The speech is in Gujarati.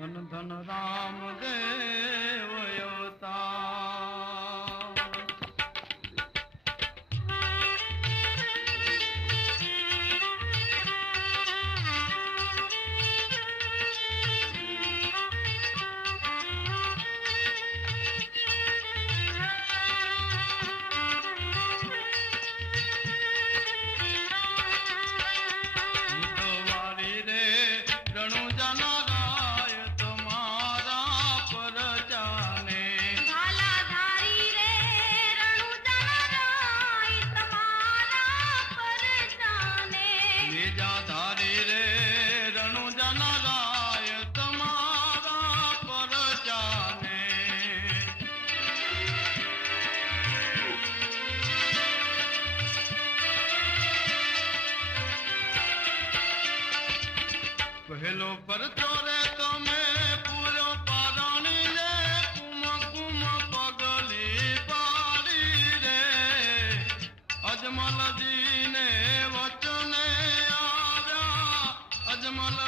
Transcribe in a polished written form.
ધન ધન રામદેવ અવતાર. પહેલો પરચો રે તમે પૂરો પારણી રે કુમ કુમ પગલી પાડી રે અજમલજી ને વચને આવ્યા અજમલ